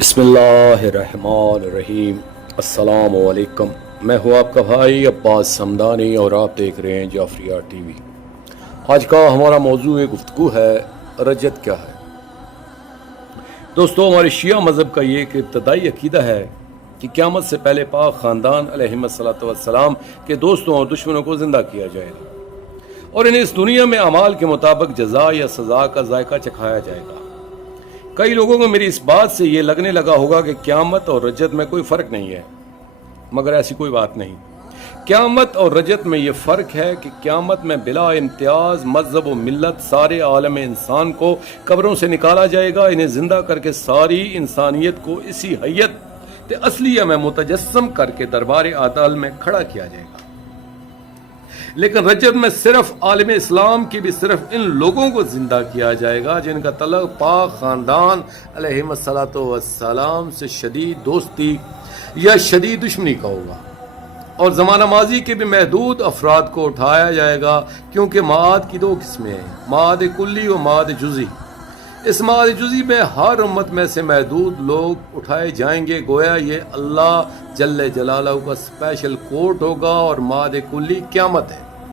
बिस्मिल्लाहिर्रहमानिर्रहीम। अस्सलाम वालेकुम। मैं हूँ आपका भाई अब्बास समदानी और आप देख रहे हैं जाफरिया टीवी। आज का हमारा मौजू गुफ्तगू है रजत क्या है। दोस्तों, हमारे शिया मज़हब का ये एक इब्तदाई अकीदा है कि क़यामत से पहले पाक ख़ानदान अलैहिस्सलाम के दोस्तों और दुश्मनों को ज़िंदा किया जाएगा और इन्हें इस दुनिया में अमाल के मुताबिक जज़ा या सज़ा का जायका चखाया जाएगा। कई लोगों को मेरी इस बात से ये लगने लगा होगा कि क़यामत और रजत में कोई फ़र्क नहीं है, मगर ऐसी कोई बात नहीं। क़यामत और रजत में ये फ़र्क है कि क़यामत में बिला इम्तियाज़ मज़हब व मिल्लत सारे आलम इंसान को कब्रों से निकाला जाएगा। इन्हें ज़िंदा करके सारी इंसानियत को इसी हैयत असलिया में मुतजस्सम करके दरबार आदल में खड़ा किया जाएगा। लेकिन रजत में सिर्फ आलिम इस्लाम की भी सिर्फ इन लोगों को जिंदा किया जाएगा जिनका तल्लुक़ पाक ख़ानदान अलैहिस्सलाम से शदीद दोस्ती या शदीद दुश्मनी का होगा। और ज़माना माजी के भी महदूद अफराद को उठाया जाएगा, क्योंकि माद की दो किस्में हैं, माद कुल्ली और माद जुज़ी। इस माद जुज़ी में हर उम्मत में से महदूद लोग उठाए जाएंगे, गोया ये अल्लाह जल्ले जलालहू का स्पेशल कोर्ट होगा। और माद कुल्ली क़यामत है।